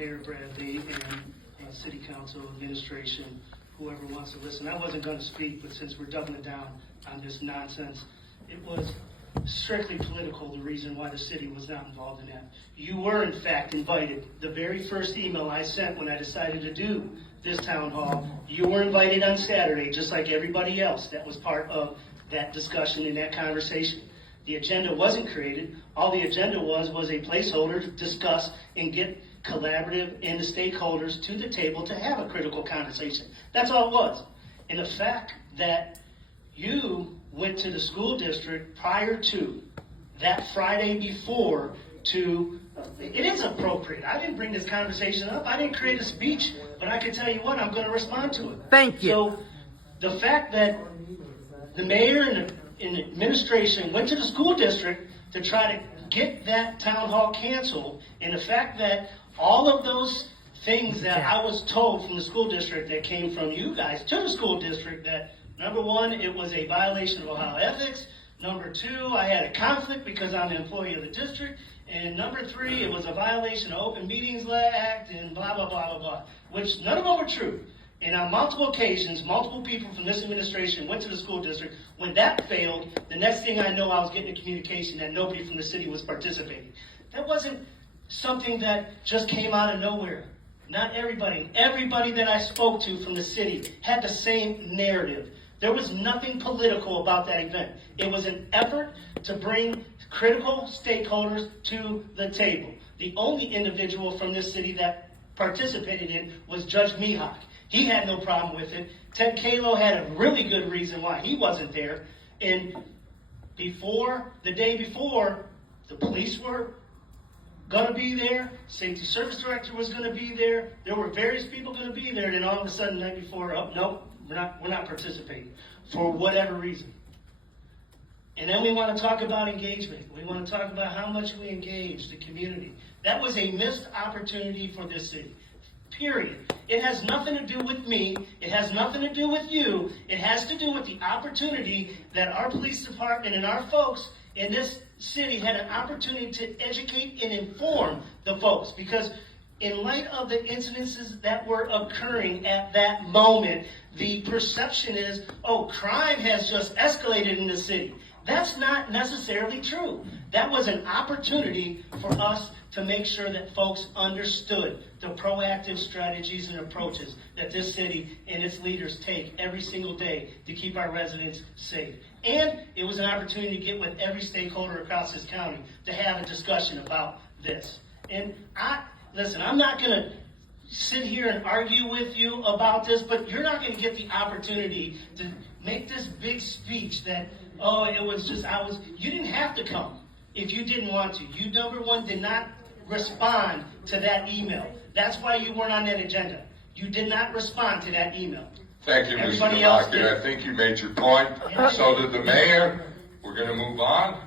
Mayor Bradley and City Council administration, whoever wants to listen. I wasn't going to speak, but since we're doubling down on this nonsense, it was strictly political, the reason why the city was not involved in that. You were, in fact, invited. The very first email I sent when I decided to do this town hall, you were invited on Saturday, just like everybody else that was part of that discussion and that conversation. The agenda wasn't created. All the agenda was a placeholder to discuss and get collaborative and the stakeholders to the table to have a critical conversation. That's all it was. And the fact that you went to the school district prior to that Friday before it is appropriate. I didn't bring this conversation up. I didn't create a speech, but I can tell you what, I'm going to respond to it. Thank you. So the fact that the mayor and the administration went to the school district to try to get that town hall canceled, and the fact that all of those things that I was told from the school district that came from you guys to the school district, that number one, it was a violation of Ohio ethics. Number two, I had a conflict because I'm an employee of the district. And number three, it was a violation of Open Meetings Act and blah, blah, blah, blah, blah, which none of them were true. And on multiple occasions, multiple people from this administration went to the school district. When that failed, the next thing I know, I was getting a communication that nobody from the city was participating. That wasn't something that just came out of nowhere. Not everybody. Everybody that I spoke to from the city had the same narrative. There was nothing political about that event. It was an effort to bring critical stakeholders to the table. The only individual from this city that participated in was Judge Mihawk. He had no problem with it. Ted Kalo had a really good reason why he wasn't there. And the day before, the police were going to be there. Safety Service Director was going to be there. There were various people going to be there. And then all of a sudden, the night before, oh, nope, we're not participating for whatever reason. And then we want to talk about engagement. We want to talk about how much we engage the community. That was a missed opportunity for this city. Period. It has nothing to do with me. It has nothing to do with you. It has to do with the opportunity that our police department and our folks in this city had an opportunity to educate and inform the folks. Because in light of the incidences that were occurring at that moment, the perception is, oh, crime has just escalated in the city. That's not necessarily true. That was an opportunity for us to make sure that folks understood the proactive strategies and approaches that this city and its leaders take every single day to keep our residents safe. And it was an opportunity to get with every stakeholder across this county to have a discussion about this. And listen, I'm not going to sit here and argue with you about this, but you're not going to get the opportunity to make this big speech that, oh, it was just, you didn't have to come if you didn't want to. You, number one, did not respond to that email. That's why you weren't on that agenda. You did not respond to that email. Thank you, Mr. Everybody else did. Dimacchia. I think you made your point. So did the mayor. We're going to move on.